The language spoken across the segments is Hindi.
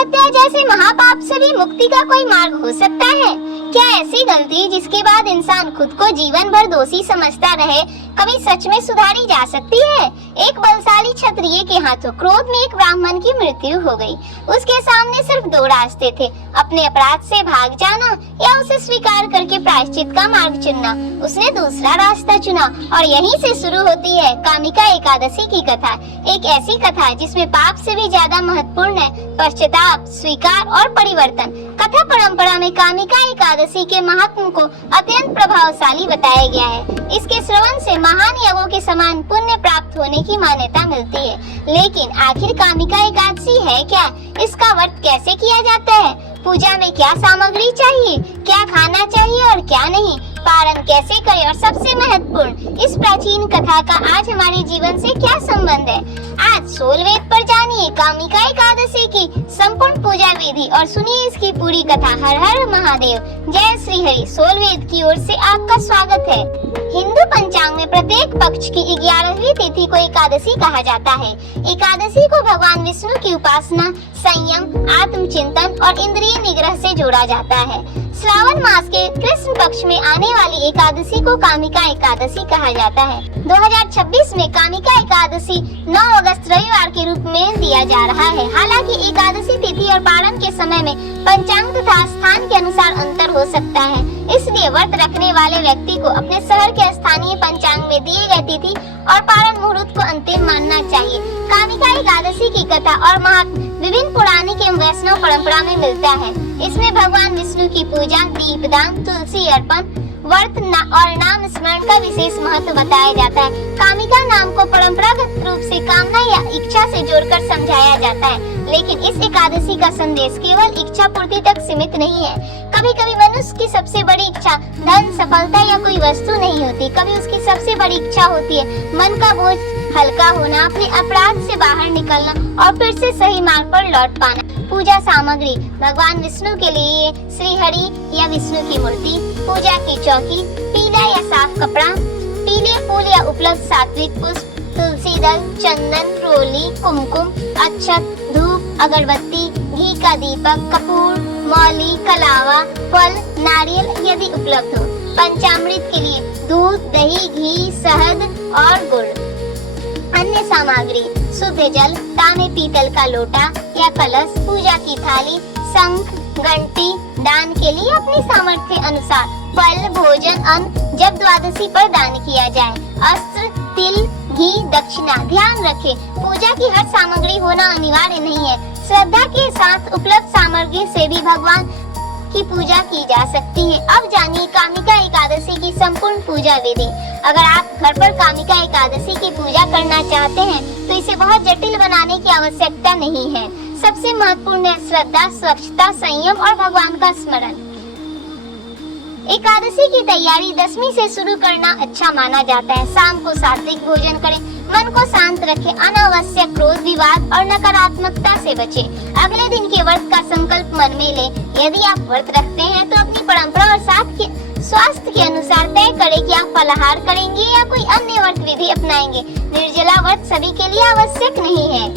आत्महत्या जैसे महापाप से भी मुक्ति का कोई मार्ग हो सकता है? क्या ऐसी गलती जिसके बाद इंसान खुद को जीवन भर दोषी समझता रहे कभी सच में सुधारी जा सकती है? एक बलशाली क्षत्रिय के हाथों क्रोध में एक ब्राह्मण की मृत्यु हो गई। उसके सामने सिर्फ दो रास्ते थे, अपने अपराध से भाग जाना या उसे स्वीकार करके प्रायश्चित का मार्ग चुनना। उसने दूसरा रास्ता चुना और यहीं से शुरू होती है कामिका एकादशी की कथा। एक ऐसी कथा जिसमें पाप से भी ज्यादा महत्वपूर्ण है पश्चाताप, स्वीकार और परिवर्तन। कथा परंपरा में कामिका एकादशी के महात्म को अत्यंत प्रभावशाली बताया गया है। इसके श्रवण से महान यज्ञों के समान पुण्य प्राप्त होने की मान्यता मिलती है। लेकिन आखिर कामिका एकादशी है क्या? इसका व्रत कैसे किया जाता है? पूजा में क्या सामग्री चाहिए, क्या खाना चाहिए और क्या नहीं, पारण कैसे करें और सबसे महत्वपूर्ण इस प्राचीन कथा का आज हमारे जीवन से क्या संबंध है? आज सोलवेद पर जानिए कामिका एकादशी की संपूर्ण पूजा विधि और सुनिए इसकी पूरी कथा। हर हर महादेव, जय श्री हरि। सोलवेद की ओर से आपका स्वागत है। हिंदू पंचांग में प्रत्येक पक्ष की 11वीं तिथि को एकादशी कहा जाता है। एकादशी को भगवान विष्णु की उपासना, संयम, आत्मचिंतन और इंद्रिय निग्रह से जोड़ा जाता है। श्रावण मास के कृष्ण पक्ष में आने वाली एकादशी को कामिका एकादशी कहा जाता है। 2026 में कामिका एकादशी 9 अगस्त रविवार के रूप में दिया जा रहा है। हालांकि एकादशी तिथि और पारण के समय में पंचांग तथा स्थान के अनुसार अंतर हो सकता है, इसलिए व्रत रखने वाले व्यक्ति को अपने शहर के स्थानीय पंचांग में दिए गए तिथि और पारण मुहूर्त को अंतिम मानना चाहिए। कामिका एकादशी की कथा और महत्व विभिन्न पौराणिक एवं वैष्णव परंपरा में मिलता है। इसमें भगवान विष्णु की पूजा, दीपदान, तुलसी अर्पण, व्रत और नाम स्मरण का विशेष महत्व बताया जाता है। कामिका नाम को परंपरागत रूप से कामना या इच्छा से जोड़कर समझाया जाता है, लेकिन इस एकादशी का संदेश केवल इच्छा पूर्ति तक सीमित नहीं है। कभी कभी मनुष्य की सबसे बड़ी इच्छा धन, सफलता या कोई वस्तु नहीं होती। कभी उसकी सबसे बड़ी इच्छा होती है मन का बोझ हल्का होना, अपने अपराध से बाहर निकलना और फिर से सही मार्ग पर लौट पाना। पूजा सामग्री: भगवान विष्णु के लिए श्री हरि या विष्णु की मूर्ति, पूजा की चौकी, पीला या साफ कपड़ा, पीले फूल या उपलब्ध सात्विक पुष्प, तुलसी दल, चंदन, रोली, कुमकुम, अक्षत, धूप, अगरबत्ती, घी का दीपक, कपूर, मौली, कलावा, फल, नारियल यदि उपलब्ध हो। पंचामृत के लिए दूध, दही, घी, शहद और गुड़। अन्य सामग्री: शुद्ध जल, तांबे पीतल का लोटा या कलश, पूजा की थाली, शंख, घंटी। दान के लिए अपनी सामर्थ्य अनुसार फल, भोजन, अन्न जब द्वादशी पर दान किया जाए। अस्त्र, तिल, घी, दक्षिणा। ध्यान रखें, पूजा की हर सामग्री होना अनिवार्य नहीं है। श्रद्धा के साथ उपलब्ध सामग्री से भी भगवान की पूजा की जा सकती है। अब जानिए कामिका एकादशी की संपूर्ण पूजा विधि। अगर आप घर पर कामिका एकादशी की पूजा करना चाहते हैं तो इसे बहुत जटिल बनाने की आवश्यकता नहीं है। सबसे महत्वपूर्ण है श्रद्धा, स्वच्छता, संयम और भगवान का स्मरण। एकादशी की तैयारी 10वीं से शुरू करना अच्छा माना जाता है। शाम को सात्विक भोजन करें, मन को शांत रखें, अनावश्यक क्रोध, विवाद और नकारात्मकता से बचें। अगले दिन के व्रत का संकल्प मन में लें। यदि आप व्रत रखते हैं तो अपनी परंपरा और साथ के स्वास्थ्य के अनुसार तय करें कि आप फलाहार करेंगे या कोई अन्य व्रत विधि अपनाएंगे। निर्जला व्रत सभी के लिए आवश्यक नहीं है।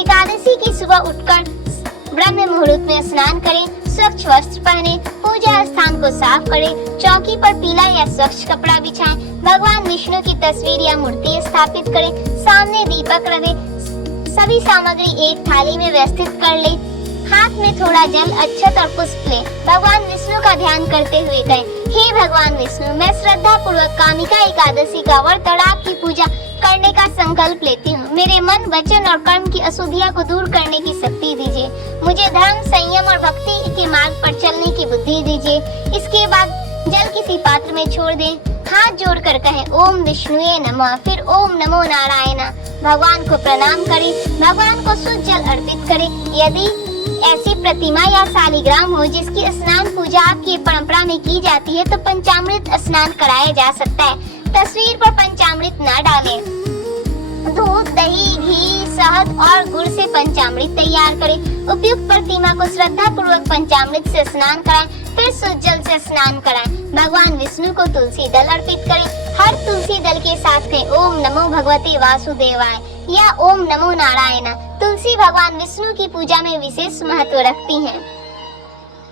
एकादशी की सुबह उठकर ब्रह्म मुहूर्त में स्नान करें, स्वच्छ वस्त्र पहने, पूजा स्थान को साफ करें, चौकी पर पीला या स्वच्छ कपड़ा बिछाएं, भगवान विष्णु की तस्वीर या मूर्ति स्थापित करें, सामने दीपक रखें, सभी सामग्री एक थाली में व्यवस्थित कर लें, हाथ में थोड़ा जल, अक्षत और पुष्प लें, भगवान विष्णु का ध्यान करते हुए कहें, हे भगवान विष्णु, मैं श्रद्धा पूर्वक कामिका एकादशी का व्रत और आपकी पूजा करने का संकल्प लेती हूँ। मेरे मन, वचन और कर्म की अशुद्धियाँ को दूर करने की शक्ति दीजिए। मुझे धर्म, संयम और भक्ति के मार्ग पर चलने की बुद्धि दीजिए। इसके बाद जल किसी पात्र में छोड़ दें, हाथ जोड़कर कहें ओम विष्णुये नमः, फिर ओम नमो नारायण। भगवान को प्रणाम करें, भगवान को शुद्ध जल अर्पित करें। यदि ऐसी प्रतिमा या शालिग्राम हो जिसकी स्नान पूजा आपकी परंपरा में की जाती है तो पंचामृत स्नान कराया जा सकता है। तस्वीर पर पंचामृत न डालें। दूध, दही, घी, शहद और गुड़ से पंचामृत तैयार करें। उपयुक्त प्रतिमा को श्रद्धा पूर्वक पंचामृत से स्नान कराएं, फिर शुद्ध जल से स्नान कराएं। भगवान विष्णु को तुलसी दल अर्पित करें। हर तुलसी दल के साथ कहें ओम नमो भगवते वासुदेवाय या ओम नमो नारायण। तुलसी भगवान विष्णु की पूजा में विशेष महत्व रखती है।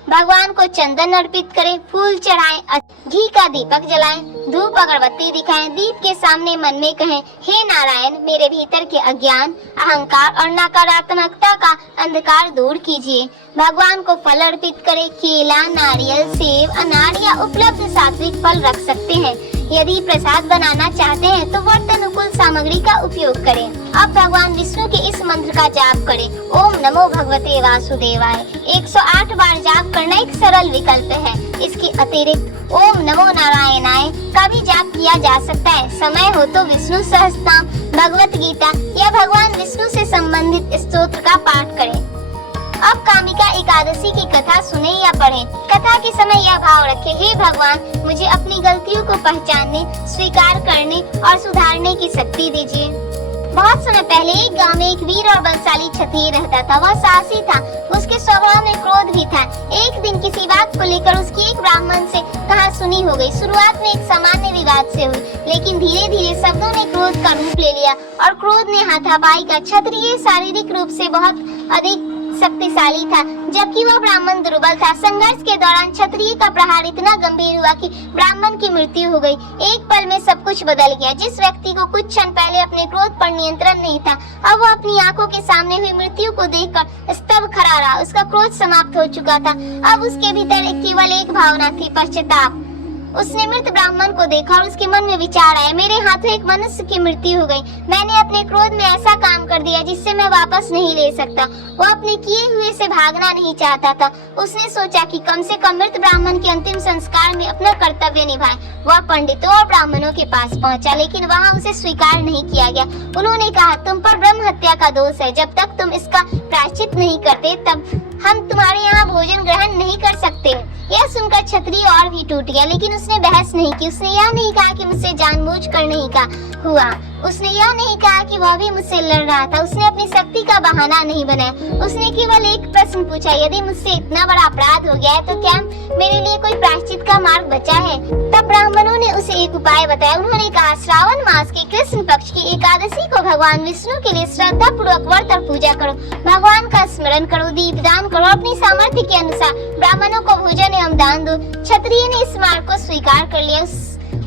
भगवान को चंदन अर्पित करें, फूल चढ़ाएं, घी का दीपक जलाएं, धूप अगरबत्ती दिखाएं, दीप के सामने मन में कहें, हे नारायण, मेरे भीतर के अज्ञान, अहंकार और नकारात्मकता का अंधकार दूर कीजिए। भगवान को फल अर्पित करें, केला, नारियल, सेब, अनार या उपलब्ध सात्विक फल रख सकते हैं। यदि प्रसाद बनाना चाहते हैं तो व्रत अनुकूल सामग्री का उपयोग करें। अब भगवान विष्णु के इस मंत्र का जाप करें, ओम नमो भगवते वासुदेवाय। 108 बार जाप करना एक सरल विकल्प है। इसके अतिरिक्त ओम नमो नारायणाय का भी जाप किया जा सकता है। समय हो तो विष्णु सहस्त्रनाम, भगवत गीता या भगवान विष्णु से संबंधित स्तोत्र का पाठ करें। अब कामिका एकादशी की कथा सुने या पढ़ें। कथा के समय यह भाव रखें, हे भगवान, मुझे अपनी गलतियों को पहचानने, स्वीकार करने और सुधारने की शक्ति दीजिए। बहुत समय पहले एक गांव में एक वीर और बलशाली क्षत्रिय रहता था। वह साहसी था, उसके स्वभाव में क्रोध भी था। एक दिन किसी बात को लेकर उसकी एक ब्राह्मण से कहासुनी हो गई। शुरुआत में एक सामान्य विवाद से हुई, लेकिन धीरे धीरे शब्दों ने क्रोध का रूप ले लिया और क्रोध ने हाथापाई का। क्षत्रिय शारीरिक रूप से बहुत अधिक शक्तिशाली था, जबकि वह ब्राह्मण दुर्बल था। संघर्ष के दौरान क्षत्रिय का प्रहार इतना गंभीर हुआ कि ब्राह्मण की मृत्यु हो गई। एक पल में सब कुछ बदल गया। जिस व्यक्ति को कुछ क्षण पहले अपने क्रोध पर नियंत्रण नहीं था, अब वह अपनी आंखों के सामने हुई मृत्यु को देखकर स्तब्ध खड़ा रहा। उसका क्रोध समाप्त हो चुका था। अब उसके भीतर केवल एक भावना थी, पश्चाताप। उसने मृत ब्राह्मण को देखा और उसके मन में विचार आया, मेरे हाथों एक मनुष्य की मृत्यु हो गई। मैंने अपने क्रोध में ऐसा काम कर दिया जिससे मैं वापस नहीं ले सकता। वह अपने किए हुए से भागना नहीं चाहता था। उसने सोचा कि कम से कम मृत ब्राह्मण के अंतिम संस्कार में अपना कर्तव्य निभाए। वह पंडितों और ब्राह्मणों के पास पहुंचा, लेकिन वहां उसे स्वीकार नहीं किया गया। उन्होंने कहा, तुम पर ब्रह्म हत्या का दोष है। जब तक तुम इसका प्रायश्चित नहीं करते तब हम तुम्हारे यहाँ भोजन ग्रहण नहीं कर सकते। यह सुनकर क्षत्रिय और भी टूट गया, लेकिन उसने बहस नहीं की। उसने यह नहीं कहा कि मुझसे जानबूझकर नहीं कहा हुआ। उसने यह नहीं कहा कि वह भी मुझसे लड़ रहा था। उसने अपनी शक्ति का बहाना नहीं बनाया। उसने केवल एक प्रश्न पूछा, यदि मुझसे इतना बड़ा अपराध हो गया है तो क्या मेरे लिए कोई प्रायश्चित का मार्ग बचा है? तब ब्राह्मणों ने उसे एक उपाय बताया। उन्होंने कहा, श्रावण मास के कृष्ण पक्ष की एकादशी को भगवान विष्णु के लिए श्रद्धा पूर्वक व्रत और पूजा करो। भगवान का स्मरण करो, दीपदान करो, अपनी सामर्थ्य के अनुसार ब्राह्मणों को भोजन एवं दान दो। क्षत्रिय ने इस मार्ग को स्वीकार कर लिया।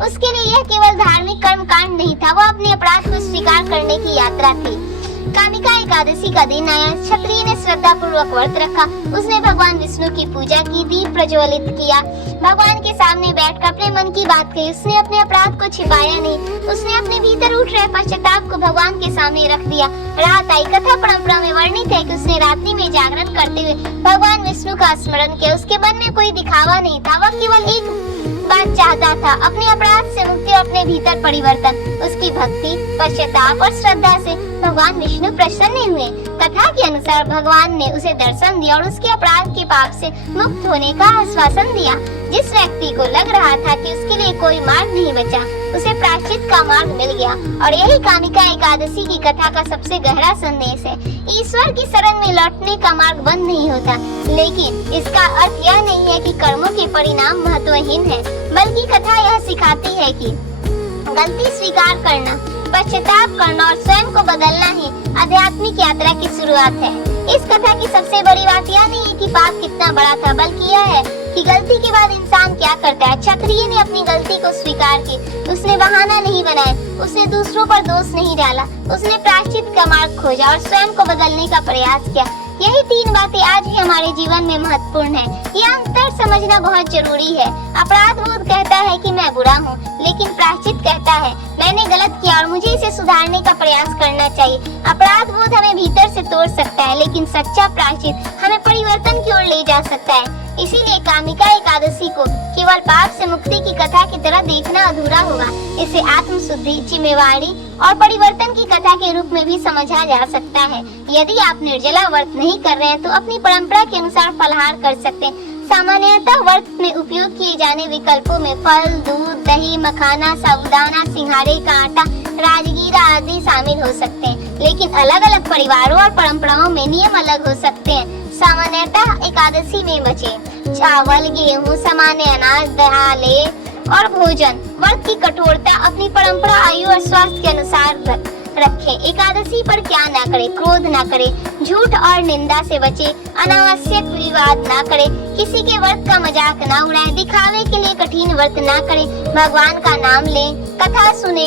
उसके लिए यह केवल धार्मिक कर्म कांड नहीं था, वह अपने अपराध को स्वीकार करने की यात्रा थी। कामिका एकादशी का दिन आया। क्षत्रिय ने श्रद्धा पूर्वक व्रत रखा। उसने भगवान विष्णु की पूजा की, दीप प्रज्वलित किया, भगवान के सामने बैठकर अपने मन की बात कही। उसने अपने अपराध को छिपाया नहीं। उसने अपने भीतर उठ रहे पश्चाताप को भगवान के सामने रख दिया। रात आई। कथा परंपरा में वर्णित है कि उसने रात्रि में जागरण करते हुए भगवान विष्णु का स्मरण किया। उसके मन में कोई दिखावा नहीं था, वह केवल एक बात चाहता था, अपने अपराध से मुक्ति और अपने भीतर परिवर्तन। उसकी भक्ति, पश्चाताप और श्रद्धा से भगवान विष्णु प्रसन्न हुए। कथा के अनुसार भगवान ने उसे दर्शन दिया और उसके अपराध के पाप से मुक्त होने का आश्वासन दिया। जिस व्यक्ति को लग रहा था कि उसके लिए कोई मार्ग नहीं बचा, उसे प्रायश्चित का मार्ग मिल गया। और यही कामिका एकादशी की कथा का सबसे गहरा संदेश है। ईश्वर की शरण में लौटने का मार्ग बंद नहीं होता, लेकिन इसका अर्थ यह नहीं है कि कर्मों के परिणाम महत्वहीन है, बल्कि कथा यह सिखाती है कि गलती स्वीकार करना, पश्चाताप करना और स्वयं को बदलना ही आध्यात्मिक यात्रा की शुरुआत है। इस कथा की सबसे बड़ी बात यह नहीं है कि पाप कितना बड़ा था, बल्कि यह है कि गलती के बाद इंसान क्या करता है। क्षत्रिय ने अपनी गलती को स्वीकार की। उसने बहाना नहीं बनाया, उसने दूसरों पर दोष नहीं डाला, उसने प्रायश्चित का मार्ग खोजा और स्वयं को बदलने का प्रयास किया। यही तीन बातें आज भी हमारे जीवन में महत्वपूर्ण है। यह अंतर समझना बहुत जरूरी है। अपराध बोध कहता है कि मैं बुरा हूँ, लेकिन प्रायश्चित कहता है मैंने गलत किया और मुझे इसे सुधारने का प्रयास करना चाहिए। अपराध बोध हमें भीतर से तोड़ सकता है, लेकिन सच्चा प्रायश्चित हमें परिवर्तन की ओर ले जा सकता है। इसीलिए कामिका एकादशी को केवल पाप से मुक्ति की कथा की तरह देखना अधूरा होगा। इसे आत्मशुद्धि, जिम्मेवारी और परिवर्तन की कथा के रूप में भी समझा जा सकता है। यदि आप निर्जला व्रत नहीं कर रहे हैं तो अपनी परंपरा के अनुसार फलाहार कर सकते हैं। सामान्यतः व्रत में उपयोग किए जाने विकल्पों में फल, दूध, दही, मखाना, साबूदाना, सिंघाड़े का आटा, राजगीरा आदि शामिल हो सकते हैं, लेकिन अलग अलग परिवारों और परंपराओं में नियम अलग हो सकते हैं। सामान्यतः एकादशी में बचे चावल, गेहूं, सामान्य अनाज, दालें और भोजन। व्रत की कठोरता अपनी परंपरा, आयु और स्वास्थ्य के अनुसार रखे। एकादशी पर क्या ना करे, क्रोध ना करे, झूठ और निंदा से बचे, अनावश्यक विवाद ना करे, किसी के व्रत का मजाक ना उड़ाए, दिखावे के लिए कठिन व्रत ना करे, भगवान का नाम ले, कथा सुने,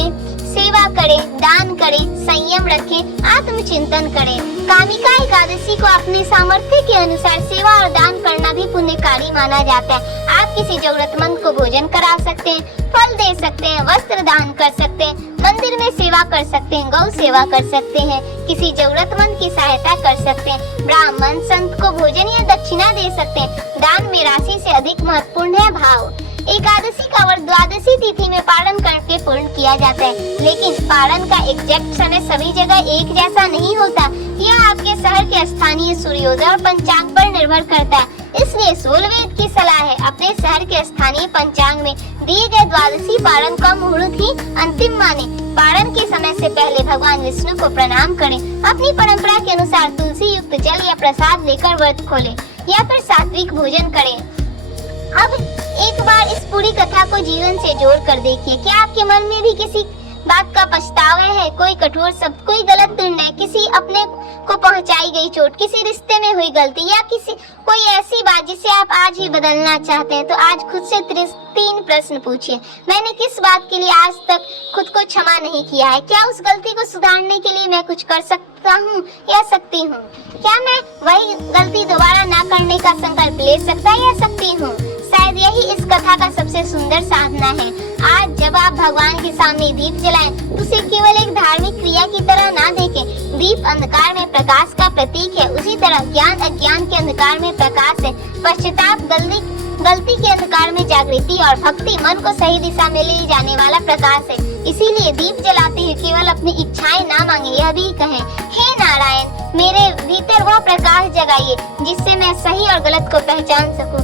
सेवा करे, दान करे, संयम रखे, आत्मचिंतन करे। कामिका एकादशी को अपने सामर्थ्य के अनुसार सेवा और दान करना भी पुण्यकारी माना जाता है। आप किसी जरूरतमंद को भोजन करा सकते हैं, फल दे सकते हैं, वस्त्र दान कर सकते हैं, मंदिर में सेवा कर सकते हैं, गौ सेवा कर सकते हैं, किसी जरूरतमंद की सहायता कर सकते हैं, ब्राह्मण संत को भोजन या दक्षिणा दे सकते हैं। दान में राशि से अधिक महत्वपूर्ण है भाव। एकादशी का व्रत द्वादशी तिथि में पारण करके पूर्ण किया जाता है, लेकिन पारण का एग्जैक्ट समय सभी जगह एक जैसा नहीं होता। यह आपके शहर के स्थानीय सूर्योदय और पंचांग पर निर्भर करता है। इसलिए सोलवेद की सलाह है अपने शहर के स्थानीय पंचांग में दिए गए द्वादशी पारण का मुहूर्त ही अंतिम माने। पारण के समय से पहले भगवान विष्णु को प्रणाम करें। अपनी परंपरा के अनुसार तुलसी युक्त जल या प्रसाद लेकर व्रत खोलें या फिर सात्विक भोजन करें। अब एक बार इस पूरी कथा को जीवन से जोड़ कर देखिए। क्या आपके मन में भी किसी बात का पछतावा है? कोई कठोर शब्द, कोई गलत निर्णय, किसी अपने को पहुंचाई गई चोट, किसी रिश्ते में हुई गलती या कोई ऐसी बात जिसे आप आज ही बदलना चाहते हैं? तो आज खुद से 3 प्रश्न पूछिए। मैंने किस बात के लिए आज तक खुद को क्षमा नहीं किया है? क्या उस गलती को सुधारने के लिए मैं कुछ कर सकता हूँ या सकती हूँ? क्या मैं वही गलती दोबारा ना करने का संकल्प ले सकता या सकती हूँ? शायद यही इस कथा का सबसे सुंदर साधना है। आज जब आप भगवान के सामने दीप जलाएं, तो उसे केवल एक धार्मिक क्रिया की तरह ना देखें। दीप अंधकार में प्रकाश का प्रतीक है, उसी तरह ज्ञान अज्ञान के अंधकार में प्रकाश है, पश्चाताप गलती के अंधकार में जागृति और भक्ति मन को सही दिशा में ले जाने वाला प्रकाश है। इसीलिए दीप जलाते हुए केवल अपनी इच्छाएं ना मांगे, यह भी कहें, हे नारायण, मेरे भीतर वह प्रकाश जगाइए जिससे मैं सही और गलत को पहचान सकूं।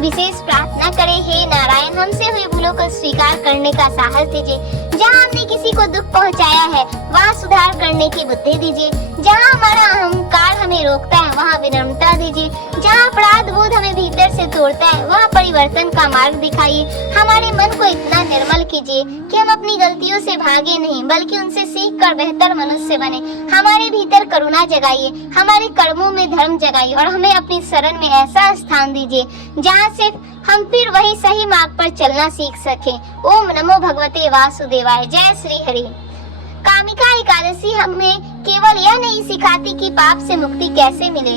विशेष प्रार्थना करें, हे नारायण, हमसे हुई भूलों को स्वीकार करने का साहस दीजिए। जहाँ हमने किसी को दुख पहुँचाया है वहाँ सुधार करने की बुद्धि दीजिए। जहाँ हमारा अहंकार हमें रोकता है वहाँ विनम्रता दीजिए। जहाँ अपराध बोध हमें भीतर से तोड़ता है वहाँ परिवर्तन का मार्ग दिखाइए। हमारे मन को इतना निर्मल कीजिए कि हम अपनी गलतियों से भागे नहीं बल्कि उनसे सीख कर बेहतर मनुष्य बने। हमारे भीतर करुणा जगाइए, हमारे कर्मों में धर्म जगाइए और हमें अपनी शरण में ऐसा स्थान दीजिए जहाँ से हम फिर वही सही मार्ग पर चलना सीख सकें। ओम नमो भगवते वासुदेवाय। जय श्री हरि। कामिका एकादशी हमें केवल यह नहीं सिखाती कि पाप से मुक्ति कैसे मिले,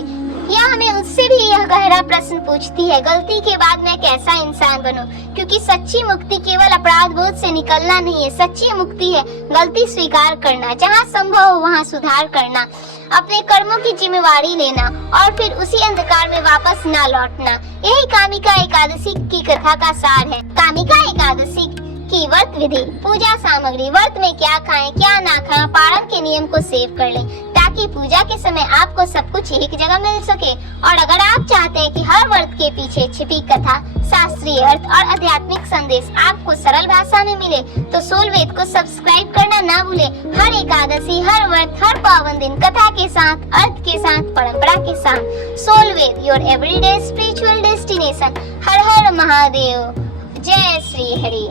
यह हमें उससे भी यह गहरा प्रश्न पूछती है, गलती के बाद मैं कैसा इंसान बनूं? क्योंकि सच्ची मुक्ति केवल अपराध बोध से निकलना नहीं है, सच्ची मुक्ति है गलती स्वीकार करना, जहाँ संभव हो वहाँ सुधार करना, अपने कर्मों की जिम्मेवारी लेना और फिर उसी अंधकार में वापस ना लौटना। यही कामिका एकादशी की कथा का सार है। कामिका एकादशी की व्रत विधि, पूजा सामग्री, व्रत में क्या खाएं क्या ना खाएं, पारण के नियम को सेव कर लें ताकि पूजा के समय आपको सब कुछ एक जगह मिल सके। और अगर आप चाहते हैं कि हर व्रत के पीछे छिपी कथा, शास्त्रीय अर्थ और आध्यात्मिक संदेश आपको सरल भाषा में मिले तो सोलवेद को सब्सक्राइब करना ना भूले। हर एकादशी, हर व्रत, हर पावन दिन कथा के साथ, अर्थ के साथ, परंपरा के साथ। सोलवेद, योर एवरीडे स्पिरिचुअल डेस्टिनेशन। हर हर महादेव। जय श्री हरि।